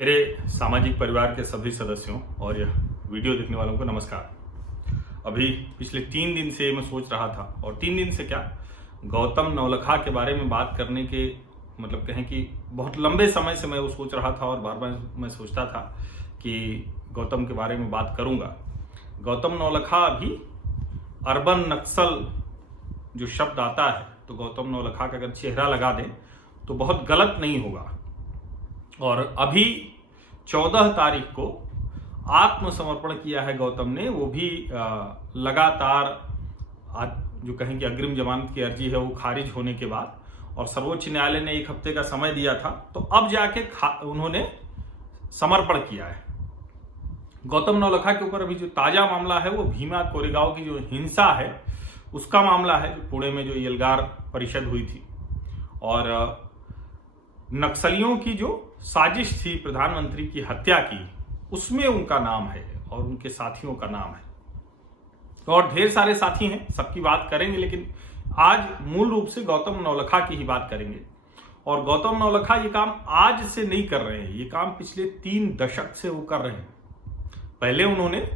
मेरे सामाजिक परिवार के सभी सदस्यों और यह वीडियो देखने वालों को नमस्कार। अभी पिछले 3 दिन से मैं सोच रहा था, और 3 दिन से क्या, गौतम नवलखा के बारे में बात करने के मतलब कहें कि बहुत लंबे समय से मैं वो सोच रहा था और बार बार मैं सोचता था कि गौतम के बारे में बात करूंगा। गौतम नवलखा अभी अर्बन नक्सल जो शब्द आता है, तो गौतम नवलखा का अगर चेहरा लगा दें तो बहुत गलत नहीं होगा। और अभी 14 तारीख को आत्मसमर्पण किया है गौतम ने, वो भी लगातार जो कहें कि अग्रिम जमानत की अर्जी है वो खारिज होने के बाद, और सर्वोच्च न्यायालय ने 1 हफ्ते का समय दिया था, तो अब जाके उन्होंने समर्पण किया है। गौतम नवलखा के ऊपर अभी जो ताजा मामला है वो भीमा कोरेगांव की जो हिंसा है उसका मामला है, जो पुणे में जो यलगार परिषद हुई थी, और नक्सलियों की जो साजिश थी प्रधानमंत्री की हत्या की, उसमें उनका नाम है और उनके साथियों का नाम है। और ढेर सारे साथी हैं, सबकी बात करेंगे, लेकिन आज मूल रूप से गौतम नवलखा की ही बात करेंगे। और गौतम नवलखा ये काम आज से नहीं कर रहे हैं, ये काम पिछले 3 दशक से वो कर रहे हैं। पहले उन्होंने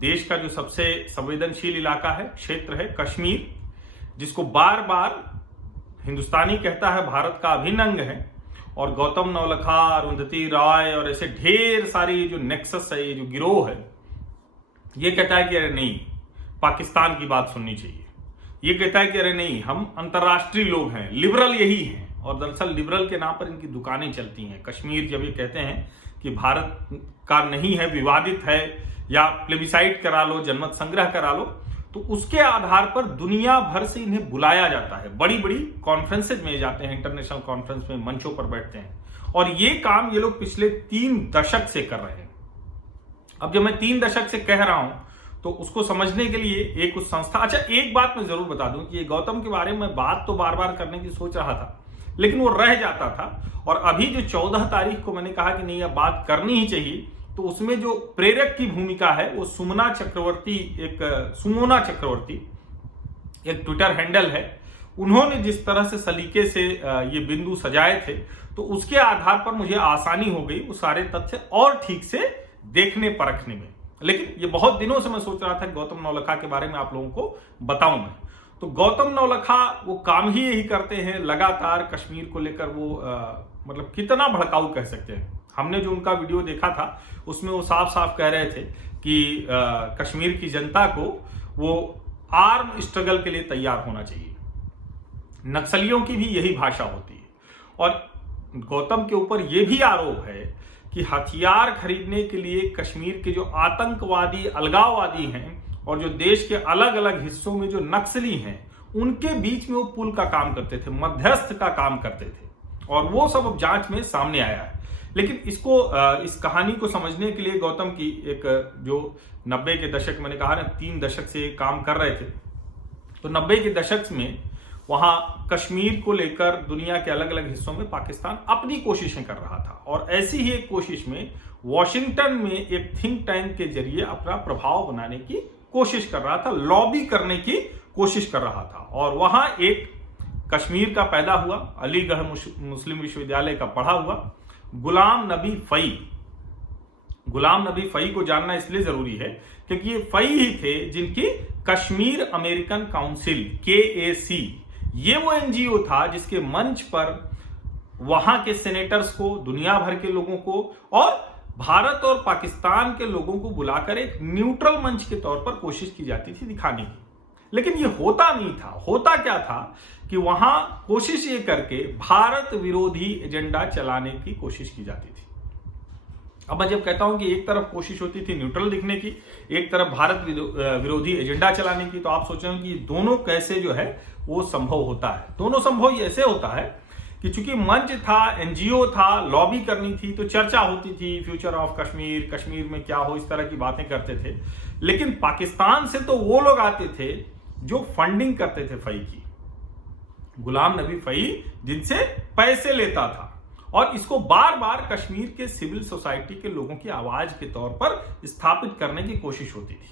देश का जो सबसे संवेदनशील इलाका है, क्षेत्र है कश्मीर, जिसको बार बार हिंदुस्तानी कहता है भारत का अभिन्न अंग है, और गौतम नवलखा, अरुंधति रॉय और ऐसे ढेर सारी जो नेक्सस है, ये जो गिरोह है, ये कहता है कि अरे नहीं, पाकिस्तान की बात सुननी चाहिए। ये कहता है कि अरे नहीं, हम अंतर्राष्ट्रीय लोग हैं, लिबरल यही हैं, और दरअसल लिबरल के नाम पर इनकी दुकानें चलती हैं। कश्मीर जब ये कहते हैं कि भारत का नहीं है, विवादित है, या प्लेबिसाइट करा लो, जनमत संग्रह करा लो, तो उसके आधार पर दुनिया भर से इन्हें बुलाया जाता है, बड़ी बड़ी कॉन्फ्रेंसेज में जाते हैं, इंटरनेशनल कॉन्फ्रेंस में मंचों पर बैठते हैं, और ये काम ये लोग पिछले 3 दशक से कर रहे हैं। अब जब मैं 3 दशक से कह रहा हूं तो उसको समझने के लिए एक उस संस्था, अच्छा एक बात मैं जरूर बता दूं कि ये गौतम के बारे में बात तो बार बार करने की सोच रहा था, लेकिन वो रह जाता था। और अभी जो 14 तारीख को मैंने कहा कि नहीं, अब बात करनी ही चाहिए, तो उसमें जो प्रेरक की भूमिका है वो सुमोना चक्रवर्ती एक ट्विटर हैंडल है, उन्होंने जिस तरह से सलीके से ये बिंदु सजाए थे, तो उसके आधार पर मुझे आसानी हो गई वो सारे तथ्य और ठीक से देखने परखने में। लेकिन ये बहुत दिनों से मैं सोच रहा था कि गौतम नवलखा के बारे में आप लोगों को बताऊं मैं। तो गौतम नवलखा वो काम ही यही करते हैं, लगातार कश्मीर को लेकर वो मतलब कितना भड़काऊ कह सकते हैं। हमने जो उनका वीडियो देखा था उसमें वो साफ साफ कह रहे थे कि कश्मीर की जनता को वो आर्म स्ट्रगल के लिए तैयार होना चाहिए। नक्सलियों की भी यही भाषा होती है। और गौतम के ऊपर यह भी आरोप है कि हथियार खरीदने के लिए कश्मीर के जो आतंकवादी, अलगाववादी हैं, और जो देश के अलग अलग हिस्सों में जो नक्सली हैं, उनके बीच में वो पुल का काम करते थे, मध्यस्थ का काम करते थे, और वो सब अब जांच में सामने आया है। लेकिन इसको इस कहानी को समझने के लिए गौतम की एक जो 90 के दशक, मैंने कहा ना 3 दशक से काम कर रहे थे, तो 90 के दशक में वहां कश्मीर को लेकर दुनिया के अलग अलग हिस्सों में पाकिस्तान अपनी कोशिशें कर रहा था, और ऐसी ही एक कोशिश में वॉशिंगटन में एक थिंक टैंक के जरिए अपना प्रभाव बनाने की कोशिश कर रहा था, लॉबी करने की कोशिश कर रहा था। और वहां एक कश्मीर का पैदा हुआ, अलीगढ़ मुस्लिम विश्वविद्यालय का पढ़ा हुआ गुलाम नबी फई। गुलाम नबी फई को जानना इसलिए जरूरी है क्योंकि ये फई ही थे जिनकी कश्मीर अमेरिकन काउंसिल KAC, ये वो NGO था जिसके मंच पर वहां के सेनेटर्स को, दुनिया भर के लोगों को और भारत और पाकिस्तान के लोगों को बुलाकर एक न्यूट्रल मंच के तौर पर कोशिश की जाती थी दिखाने की। लेकिन ये होता नहीं था। होता क्या था कि वहां कोशिश ये करके भारत विरोधी एजेंडा चलाने की कोशिश की जाती थी। अब मैं जब कहता हूं कि एक तरफ कोशिश होती थी न्यूट्रल दिखने की, एक तरफ भारत विरोधी एजेंडा चलाने की, तो आप सोचेंगे कि दोनों कैसे जो है वो संभव होता है। दोनों संभव ऐसे होता है कि चूंकि मंच था, NGO था, लॉबी करनी थी, तो चर्चा होती थी, फ्यूचर ऑफ कश्मीर, कश्मीर में क्या हो, इस तरह की बातें करते थे। लेकिन पाकिस्तान से तो वो लोग आते थे जो फंडिंग करते थे फई की, गुलाम नबी फई जिनसे पैसे लेता था, और इसको बार बार कश्मीर के सिविल सोसाइटी के लोगों की आवाज के तौर पर स्थापित करने की कोशिश होती थी।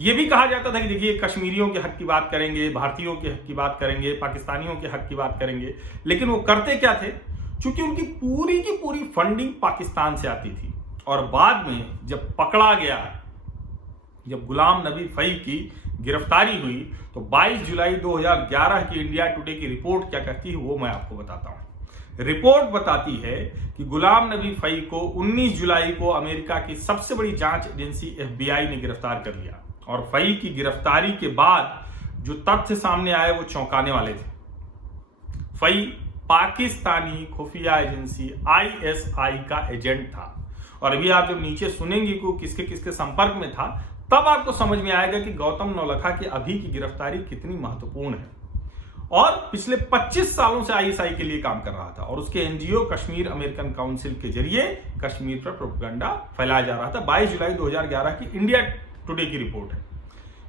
यह भी कहा जाता था कि देखिए कश्मीरियों के हक की बात करेंगे, भारतीयों के हक की बात करेंगे, पाकिस्तानियों के हक की बात करेंगे, लेकिन वो करते क्या थे, चूंकि उनकी पूरी की पूरी फंडिंग पाकिस्तान से आती थी। और बाद में जब पकड़ा गया, जब गुलाम नबी फई की गिरफ्तारी हुई, तो 22 जुलाई 2011 की इंडिया टुडे की रिपोर्ट क्या कहती है वो मैं आपको बताता हूं। रिपोर्ट बताती है कि गुलाम नबी फई को 19 जुलाई को अमेरिका की सबसे बड़ी जांच एजेंसी FBI ने गिरफ्तार कर लिया। और फई की गिरफ्तारी के बाद जो तथ्य सामने आए वो चौंकाने वाले थे। फई पाकिस्तानी खुफिया एजेंसी ISI का एजेंट था। और अभी आप जब नीचे सुनेंगे कि वो किसके किसके संपर्क में था, तब आपको समझ में आएगा कि गौतम नौलखा की अभी की गिरफ्तारी कितनी महत्वपूर्ण है। और पिछले 25 सालों से ISI के लिए काम कर रहा था और उसके NGO कश्मीर अमेरिकन काउंसिल के जरिए कश्मीर पर प्रोपेगेंडा फैलाया जा रहा था। 22 जुलाई 2011 की इंडिया टुडे की रिपोर्ट है।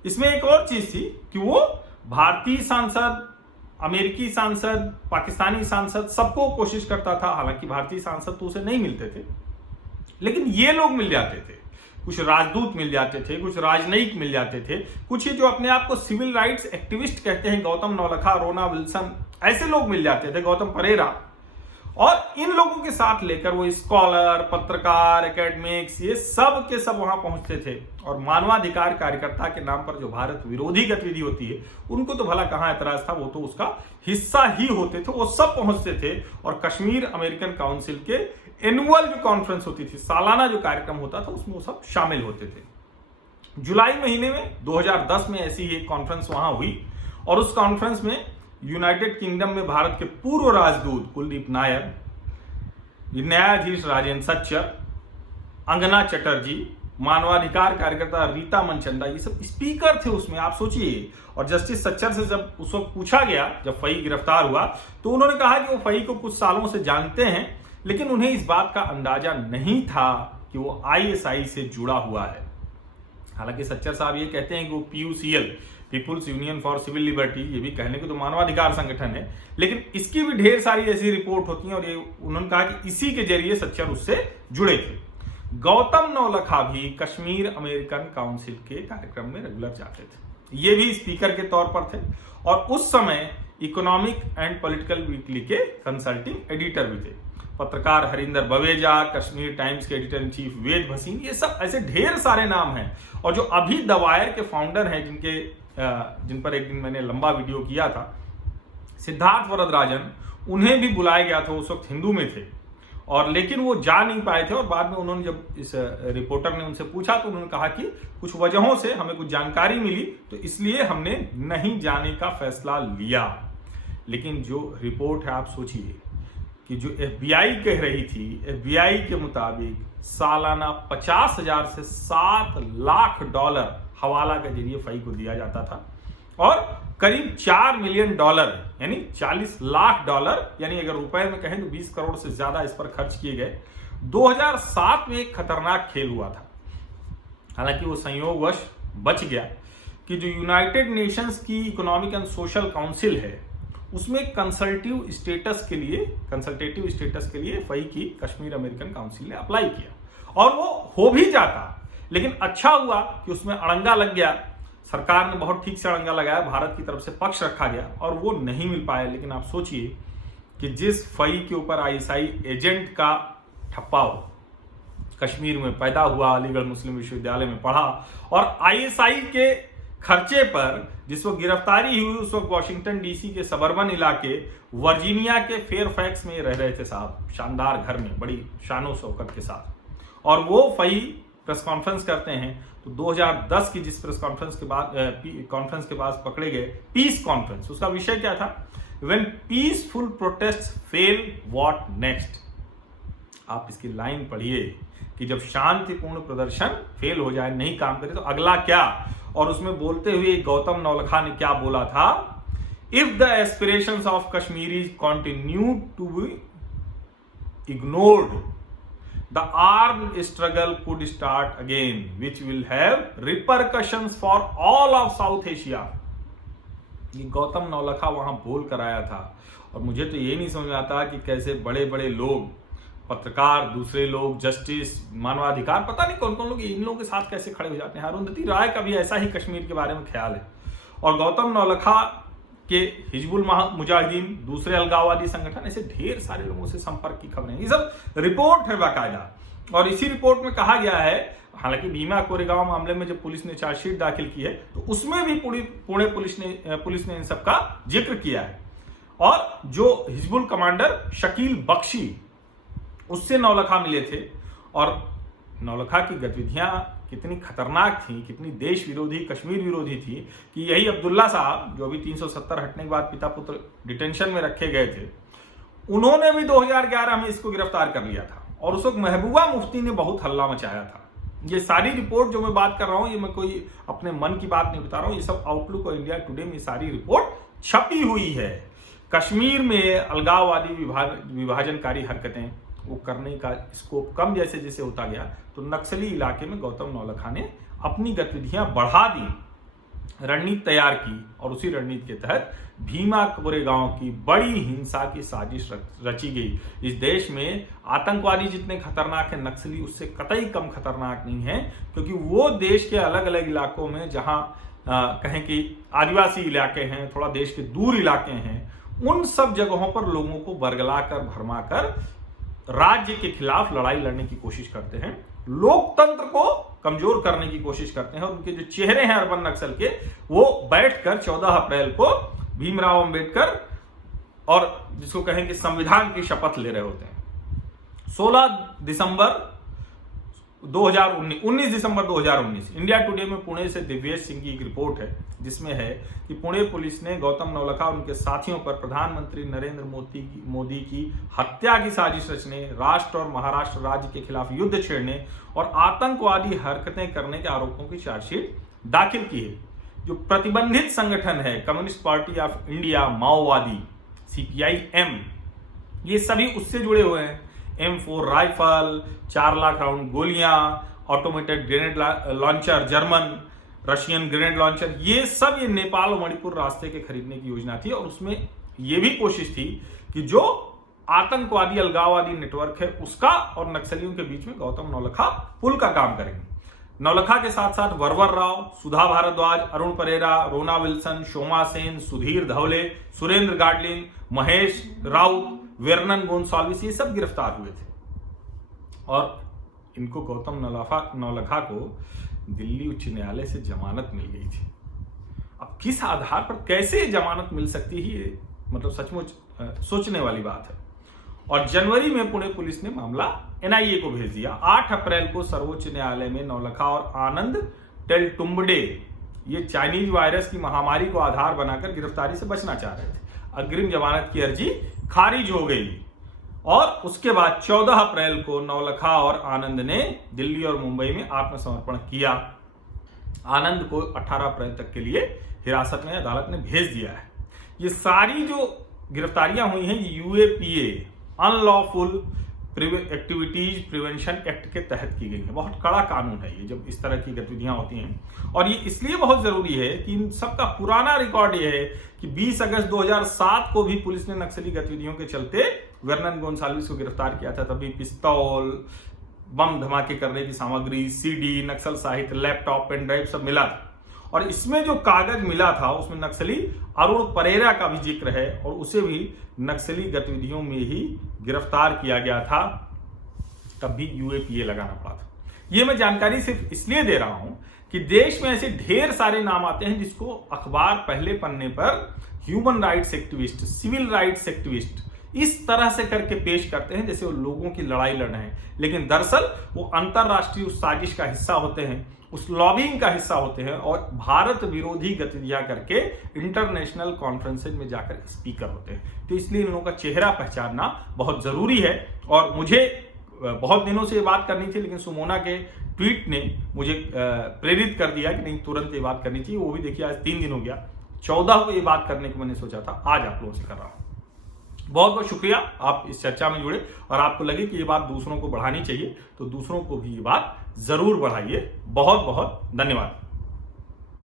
इसमें एक और चीज थी कि वो भारतीय सांसद, अमेरिकी सांसद, पाकिस्तानी सांसद सबको कोशिश करता था। हालांकि भारतीय सांसद तो उसे नहीं मिलते थे, लेकिन ये लोग मिल जाते थे। कुछ राजदूत मिल जाते थे, कुछ राजनयिक मिल जाते थे, कुछ ही जो अपने आप को सिविल राइट्स एक्टिविस्ट कहते हैं, गौतम नौलखा, रोना विल्सन, ऐसे लोग मिल जाते थे, गौतम परेरा। और इन लोगों के साथ लेकर वो स्कॉलर, पत्रकार, एकेडमिक्स, ये सब के सब वहां पहुंचते थे। और मानवाधिकार कार्यकर्ता के नाम पर जो भारत विरोधी गतिविधि होती है, उनको तो भला कहां ऐतराज था, वो तो उसका हिस्सा ही होते थे। वो सब पहुंचते थे और कश्मीर अमेरिकन काउंसिल के एनुअल जो कॉन्फ्रेंस होती थी, सालाना जो कार्यक्रम होता था, उसमें वो सब शामिल होते थे। जुलाई महीने में 2010 में ऐसी ही एक कॉन्फ्रेंस वहां हुई और उस कॉन्फ्रेंस में यूनाइटेड किंगडम में भारत के पूर्व राजदूत कुलदीप नायर, न्यायाधीश राजेंद्र सच्चर, अंगना चटर्जी, मानवाधिकार कार्यकर्ता रीता मनचंदा, ये सब स्पीकर थे उसमें। आप सोचिए। और जस्टिस सच्चर से जब उस वक्त पूछा गया, जब फई गिरफ्तार हुआ, तो उन्होंने कहा कि वो फई को कुछ सालों से जानते हैं, लेकिन उन्हें इस बात का अंदाजा नहीं था कि वो ISI से जुड़ा हुआ है। हालांकि सच्चर साहब ये कहते हैं कि वो PUCL, peoples union for civil liberty, ये भी कहने को तो मानवाधिकार संगठन है, लेकिन इसकी भी ढेर सारी ऐसी रिपोर्ट होती हैं। और ये उन्होंने कहा कि इसी के जरिए सच्चर उससे जुड़े थे। गौतम नौलखा भी कश्मीर अमेरिकन काउंसिल के कार्यक्रम में रेगुलर जाते थे। ये भी स्पीकर के तौर पर थे और उस समय इकोनॉमिक एंड पॉलिटिकल वीकली के कंसल्टिंग एडिटर भी थे। पत्रकार हरिंदर बवेजा, कश्मीर टाइम्स के एडिटर इन चीफ वेद भसीन, ये सब ऐसे ढेर सारे नाम हैं। और जो अभी द वायर के फाउंडर हैं, जिन पर एक दिन मैंने लंबा वीडियो किया था, सिद्धार्थ वरदराजन, उन्हें भी बुलाया गया था। उस वक्त हिंदू में थे और लेकिन वो जा नहीं पाए थे। और बाद में उन्होंने, जब इस रिपोर्टर ने उनसे पूछा, तो उन्होंने कहा कि कुछ वजहों से हमें कुछ जानकारी मिली, तो इसलिए हमने नहीं जाने का फैसला लिया। लेकिन जो रिपोर्ट है, आप सोचिए कि जो FBI कह रही थी, FBI के मुताबिक सालाना 50,000 से 7 लाख डॉलर हवाला के जरिए फई को दिया जाता था और करीब $4 मिलियन यानी 40 लाख डॉलर, यानी अगर रुपए में कहें तो 20 करोड़ से ज्यादा इस पर खर्च किए गए। 2007 में एक खतरनाक खेल हुआ था। हालांकि वो संयोगवश बच गया कि जो यूनाइटेड नेशंस की इकोनॉमिक एंड सोशल काउंसिल है, उसमें कंसल्टेटिव स्टेटस के लिए फई की कश्मीर अमेरिकन काउंसिल ने अप्लाई किया और वो हो भी जाता। लेकिन अच्छा हुआ कि उसमें अड़ंगा लग गया। सरकार ने बहुत ठीक से अड़ंगा लगाया, भारत की तरफ से पक्ष रखा गया और वो नहीं मिल पाया। लेकिन आप सोचिए कि जिस फई के ऊपर ISI एजेंट का ठप्पा हो, कश्मीर में पैदा हुआ, अलीगढ़ मुस्लिम विश्वविद्यालय में पढ़ा और ISI के खर्चे पर जिस वक्त गिरफ्तारी हुई, उस वक्त वॉशिंगटन DC के सबर्बन इलाके वर्जीनिया के फेयरफैक्स में रह रहे थे साहब, शानदार घर में, बड़ी शानो शौकत के साथ। और वो फई प्रेस कॉन्फ्रेंस करते हैं। तो 2010 की जिस प्रेस कॉन्फ्रेंस के बाद पकड़े गए, पीस कॉन्फ्रेंस, उसका विषय क्या था? When peaceful protest fail, what next. आप इसकी लाइन पढ़िए कि जब शांतिपूर्ण प्रदर्शन फेल हो जाए, नहीं काम करे, तो अगला क्या? और उसमें बोलते हुए गौतम नौलखा ने क्या बोला था? If the aspirations of Kashmiris continue to be ignored, the armed struggle could start again, which will have repercussions for all of South Asia. ये गौतम नौलखा वहां बोल कर आया था और मुझे तो ये नहीं समझ आता कि कैसे बड़े बड़े लोग, पत्रकार, दूसरे लोग, जस्टिस, मानवाधिकार, पता नहीं कौन कौन लोग इन लोगों के साथ कैसे खड़े हो जाते हैं। अरुंधति राय का भी ऐसा ही कश्मीर के बारे में ख्याल है। और गौतम नौलखा के हिजबुल मुजाहिदीन, दूसरे अलगाववादी संगठन, ऐसे ढेर सारे लोगों से संपर्क की खबरें, ये सब रिपोर्ट है बाकायदा। और इसी रिपोर्ट में कहा गया है, हालांकि भीमा कोरेगांव मामले में जब पुलिस ने चार्जशीट दाखिल की है तो उसमें भी पुणे पुलिस ने इन सब का जिक्र किया है। और जो हिजबुल कमांडर शकील बख्शी, उससे नौलखा मिले थे, और नौलखा की गतिविधियां कितनी खतरनाक थी, कितनी देश विरोधी, कश्मीर विरोधी थी कि यही अब्दुल्ला साहब, जो अभी 370 हटने के बाद पिता पुत्र डिटेंशन में रखे गए थे, उन्होंने भी 2011 में इसको गिरफ्तार कर लिया था। और उस वक्त महबूबा मुफ्ती ने बहुत हल्ला मचाया था। ये सारी रिपोर्ट जो मैं बात कर रहा हूं, ये मैं कोई अपने मन की बात नहीं बता रहा हूं, ये सब आउटलुक और इंडिया टुडे में सारी रिपोर्ट छपी हुई है। कश्मीर में अलगाववादी विभाजनकारी हरकतें वो करने का स्कोप कम जैसे जैसे होता गया, तो नक्सली इलाके में गौतम नौलखा ने अपनी गतिविधियां बढ़ा दी, रणनीति तैयार की, और उसी रणनीति के तहत भीमा कोरेगांव की बड़ी हिंसा की साजिश रची गई। इस देश में आतंकवादी जितने खतरनाक है, नक्सली उससे कतई कम खतरनाक नहीं है, क्योंकि वो देश के अलग अलग इलाकों में जहां कहें कि आदिवासी इलाके हैं, थोड़ा देश के दूर इलाके हैं, उन सब जगहों पर लोगों को बरगलाकर भरमाकर राज्य के खिलाफ लड़ाई लड़ने की कोशिश करते हैं, लोकतंत्र को कमजोर करने की कोशिश करते हैं। और उनके जो चेहरे हैं अर्बन नक्सल के, वो बैठकर 14 अप्रैल को भीमराव अंबेडकर और जिसको कहेंगे संविधान की शपथ ले रहे होते हैं। 19 दिसंबर 2019 इंडिया टुडे में पुणे से दिव्येश सिंह की एक रिपोर्ट है, जिसमें है कि पुणे पुलिस ने गौतम नौलखा और उनके साथियों पर प्रधानमंत्री नरेंद्र मोदी की हत्या की साजिश रचने, राष्ट्र और महाराष्ट्र राज्य के खिलाफ युद्ध छेड़ने और आतंकवादी हरकतें करने के आरोपों की चार्जशीट दाखिल की है। जो प्रतिबंधित संगठन है कम्युनिस्ट पार्टी ऑफ इंडिया, माओवादी, CPIM, ये सभी उससे जुड़े हुए हैं। M4 राइफल, 4 लाख राउंड गोलियां, automated grenade launcher, German Russian grenade launcher, ये सब ये नेपाल और मणिपुर रास्ते के खरीदने की योजना थी। और उसमें ये भी कोशिश थी कि जो आतंकवादी अलगाववादी नेटवर्क है उसका और नक्सलियों के बीच में गौतम नौलखा पुल का काम करेंगे। नौलखा के साथ साथ वरवर राव, सुधा भारद्वाज, अरुण परेरा, रोना विल्सन, शोमा सेन, सुधीर धवले, सुरेंद्र गाडलिन, महेश राउत, वेर्नन गोन्साल्विस, ये सब गिरफ्तार हुए थे। और इनको गौतम नौलखा को दिल्ली उच्च न्यायालय से जमानत मिल गई थी। अब किस आधार पर कैसे जमानत मिल सकती है, मतलब सचमुच सोचने वाली बात है। और जनवरी में पुणे पुलिस ने मामला NIA को भेज दिया। 8 अप्रैल को सर्वोच्च न्यायालय में नौलखा और आनंद टेलटुम्बडे ये चाइनीज वायरस की महामारी को आधार बनाकर गिरफ्तारी से बचना चाह रहे थे। अग्रिम जमानत की अर्जी खारिज हो गई और उसके बाद 14 अप्रैल को नौलखा और आनंद ने दिल्ली और मुंबई में आत्मसमर्पण किया। आनंद को 18 अप्रैल तक के लिए हिरासत में अदालत ने भेज दिया है। ये सारी जो गिरफ्तारियां हुई हैं UAPA unlawful activities prevention act के तहत की गई है। बहुत कड़ा कानून है ये जब इस तरह की गतिविधियां होती हैं। और ये इसलिए बहुत जरूरी है कि इन सबका पुराना रिकॉर्ड ये है कि 20 अगस्त 2007 को भी पुलिस ने नक्सली गतिविधियों के चलते वेर्नन गोन्साल्विस को गिरफ्तार किया था। तभी पिस्तौल, बम धमाके करने की सामग्री, CD, नक्सल साहित्य, लैपटॉप, पेन ड्राइव सब मिला था। और इसमें जो कागज मिला था उसमें नक्सली अरुण परेरा का भी जिक्र है और उसे भी नक्सली गतिविधियों में ही गिरफ्तार किया गया था। तब भी UAPA लगाना पड़ा था। ये मैं जानकारी सिर्फ इसलिए दे रहा हूं कि देश में ऐसे ढेर सारे नाम आते हैं जिसको अखबार पहले पन्ने पर human rights activist, civil rights activist इस तरह से करके पेश करते हैं जैसे वो लोगों की लड़ाई लड़ रहे हैं, लेकिन दरअसल वो अंतरराष्ट्रीय उस साजिश का हिस्सा होते हैं, उस लॉबिंग का हिस्सा होते हैं और भारत विरोधी गतिविधियां करके इंटरनेशनल कॉन्फ्रेंसेज में जाकर स्पीकर होते हैं। तो इसलिए इन लोगों का चेहरा पहचानना बहुत जरूरी है। और मुझे बहुत दिनों से ये बात करनी थी, लेकिन सुमोना के ट्वीट ने मुझे प्रेरित कर दिया कि नहीं, तुरंत ये बात करनी चाहिए। वो भी देखिए आज 3 दिन हो गया, 14 को ये बात करने को मैंने सोचा था, आज आप लोगों से कर रहा हूं। बहुत बहुत शुक्रिया आप इस चर्चा में जुड़े और आपको लगे कि ये बात दूसरों को बढ़ानी चाहिए तो दूसरों को भी ये बात जरूर बढ़ाइए। बहुत बहुत धन्यवाद।